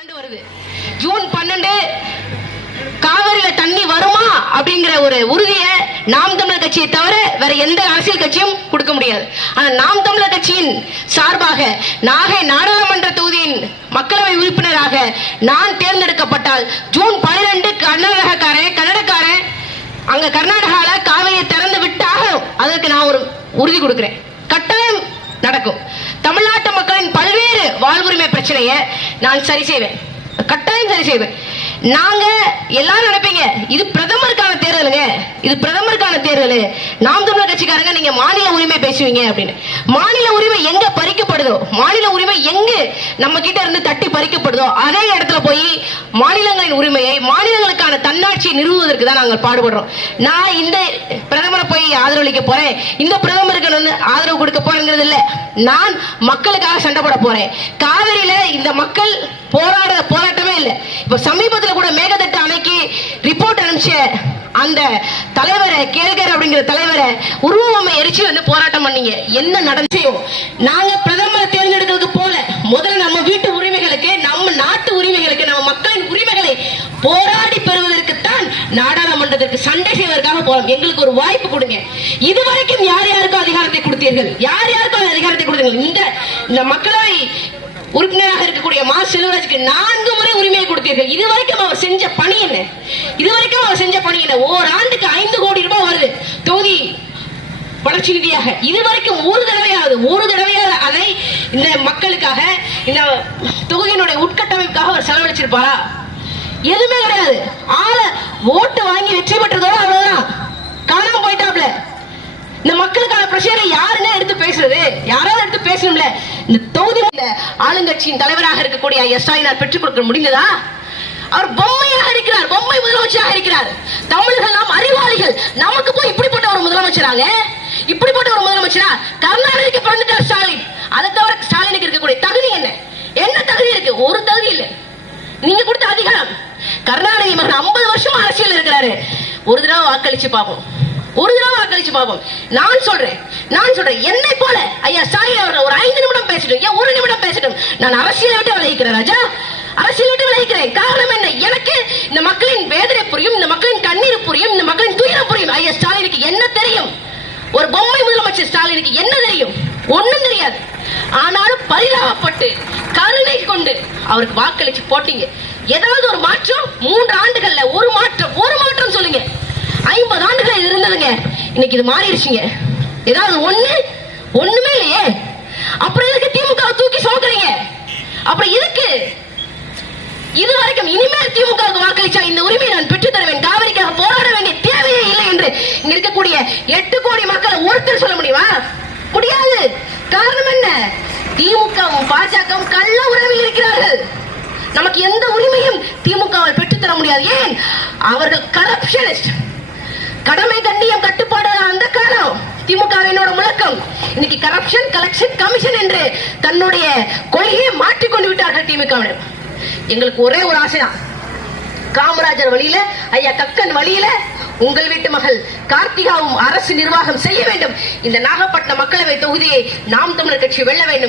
12 வருது. ஜூன் 12 காவிரியில தண்ணி வருமா அப்படிங்கிற ஒரு உறுதியை நாம் தமிழர் கட்சியை தவிர வேற எந்த அரசியல் கட்சியும் கொடுக்க முடியாது. ஆனா நாம் தமிழர் கட்சியின் சார்பாக நாகை நாடாளுமன்ற தொகுதியின் மக்களவை உறுப்பினராக நான் தேர்ந்தெடுக்கப்பட்டால் ஜூன் 12 கன்னடக்காரன் அங்க கர்நாடகால காவிரியை திறந்து விட்டாக அதற்கு நான் ஒரு உறுதி கொடுக்கிறேன். கட்டாயம் நடக்கும். தமிழ்நாட்டு மக்களின் பல்வேறு வாழ்வுரிமை பிரச்சனையை நான் சரி செய்வேன், கட்டாயம் சரி செய்வேன். நாங்க எல்லாரும் நினைப்பீங்க இது பிரதமருக்கான தேர்தலுங்க, இது பிரதமருக்கான தேர்தல், நாம் தமிழர் கட்சிக்காரங்க நீங்க மாநில உரிமை பேசுவீங்க அப்படின்னு. மாநில உரிமை எங்க பறிக்கப்படுதோ, மாநில உரிமை எங்க நம்ம கிட்ட இருந்து தட்டி பறிக்கப்படுதோ அதே இடத்துல போய் மாநிலங்களின் உரிமையை, மாநிலங்களுக்கான தன்னாட்சியை நிறுவுவதற்கு தான் நாங்கள் பாடுபடுறோம். நான் இந்த பிரதமரை போய் ஆதரவளிக்க போறேன், இந்த பிரதமருக்கு வந்து ஆதரவு கொடுக்க போறேங்கிறது இல்ல. நான் மக்களுக்காக சண்டை போட போறேன். காவிரியில இந்த மக்கள் போராட்டமே இல்லை. இப்ப சமீபத்தில் கூட மேகதட்டு அணைக்கு ரிப்போர்ட் அனுப்பிச்ச அந்த தலைவரை கேள்கர் அப்படிங்கிற தலைவரை உருவமை எரிச்சு வந்து போராட்டம் பண்ணீங்க. என்ன நடந்துச்சோ நாங்க பிரதமரை தேர்ந்தெடுக்கிறது போல முதல்ல நம்ம வீட்டு உரிமைகளுக்கு, நம்ம நாட்டு உரிமைகளுக்கு, நம்ம மக்களின் உரிமைகளை போராடி பெறுவதற்குத்தான் நாடாளுமன்றத்திற்கு சண்டை செய்வதற்காக போறோம். எங்களுக்கு ஒரு வாய்ப்பு கொடுங்க. இதுவரைக்கும் யார் யாருக்கும் அதிகாரத்தை கொடுத்தீர்கள், யார் யாருக்கும் அதிகாரத்தை கொடுத்தீர்கள்? இந்த மக்களவை உறுப்பினராக இருக்கக்கூடிய மா செல்வராஜுக்கு 4 முறை உரிமையை கொடுத்தீர்கள். இதுவரைக்கும் அவர் செஞ்ச பணி என்ன? இதுவரைக்கும் அவர் செஞ்ச பணி என்ன? ஓராண்டுக்கு 5 கோடி ரூபாய் வருது தொகுதி வளர்ச்சி நிதியாக. இதுவரைக்கும் ஒரு தடவையாவது அதை இந்த மக்களுக்காக, இந்த தொகுதியினுடைய உட்கட்டமைப்புக்காக அவர் செலவழிச்சிருப்பாரா? எதுவுமே கிடையாது. ஓட்டு வாங்கி வெற்றி பெற்றதோட அவ்வளவுதான், காணாம போயிட்டாப்ல. இந்த மக்களுக்கான பிரச்சனை யாருன்னு எடுத்து பேசுறது? யாராவது எடுத்து பேசணும்ல. இந்த தொகுதி ஆளுங்கட்சியின் தலைவராக இருக்கக்கூடிய ஐயா ஸ்டாலினால் பெற்றுக் கொடுக்க முடிந்ததா? அவர் பொம்மையாக இருக்கிறார், பொம்மை முதலமைச்சராக இருக்கிறார். தமிழர்கள் நாம் அறிவாளிகள், நமக்கு போய் இப்படிப்பட்ட ஒரு முதலமைச்சராங்க, இப்படிப்பட்ட ஒரு முதலமைச்சரா? கர்நாடகாவுக்கு பிறந்துட்டார் ஸ்டாலின். அதை தவிர ஸ்டாலினுக்கு இருக்கக்கூடிய தகுதி என்ன? என்ன தகுதி இருக்கு? ஒரு தகுதி இல்லை. நீங்க கொடுத்த அதிகாரம். கர்நாடக மகன் 50 வருஷமா அரசியல் இருக்கிறாரு. ஒரு தடவை வாக்களிச்சு பார்ப்போம், ஒரு தடவை வாக்களிச்சு பார்ப்போம். நான் சொல்றேன் என்னை போல ஐயா ஸ்டாலின் அவர்கள் ஒரு 5 நிமிடம் பேசட்டும், ஏன் 1 நிமிடம் பேசட்டும். நான் அரசியலை விட்டு விலகிக்கிறேன் ராஜா, அரசியலை விட்டு விலகிக்கிறேன். காரணம் என்ன? எனக்கு இந்த மக்களின் வேதனை புரியும், இந்த மக்களின் கண்ணீர் புரியும், இந்த மக்களின் துயரம் புரியும். ஐயா ஸ்டாலினுக்கு என்ன தெரியும்? ஒரு பொம்மை முதலமைச்சர் ஸ்டாலினுக்கு என்ன தெரியும்? ஒண்ணும் தெரியாது. ஆனாலும் பரிதாபப்பட்டு கருணை கொண்டு அவருக்கு வாக்களிச்சு போட்டீங்க. ஏதாவது ஒரு மாற்றம்? 3 ஆண்டுகள்ல ஒரு மாற்றம் சொல்லுங்க. 50 ஆண்டுகள் இருந்ததுங்க, இன்னைக்கு இது மாறிடுச்சுங்க. ஏதாவது ஒண்ணுமே இல்லையே. அப்புறம் எதுக்கு திமுக தூக்கி சோக்குறீங்க? அப்புறம் எதுக்கு? இதுவரைக்கும் இனிமேல் திமுக வாக்களிச்சா இந்த உரிமையை நான் பெற்று தருவேன், காவிரிக்காக போராட வேண்டிய தேவையே இல்லை என்று இங்க இருக்கக்கூடிய 8 கோடி மக்களை ஒருத்தர் சொல்ல முடியுமா? முடியாது. காரணம் என்ன? திமுகவும் பாஜகவும் கள்ள உறவில் இருக்கிறார்கள். நமக்கு எந்த உரிமையும் திமுகவால் பெற்றுத்தர முடியாது. ஏன்? அவர்கள் கரப்ஷனிஸ்ட். கடமை கண்ணியம் கட்டுப்பாடு அந்த காலம் திமுகவினோட முழக்கம். இன்னைக்கு கரப்ஷன் கலெக்ஷன் கமிஷன் என்று தன்னுடைய கொள்கையை மாற்றிக்கொண்டு விட்டார்கள் திமுகவினர். எங்களுக்கு ஒரே ஒரு ஆசைதான், காமராஜர் வழியில, ஐயா கக்கன் வழியில உங்கள் வீட்டு மகள் கார்த்திகாவும் அரசு நிர்வாகம் செய்ய வேண்டும். இந்த நாகப்பட்டினம் மக்களவை தொகுதியை நாம் தமிழர் கட்சி வெல்ல வேண்டும்.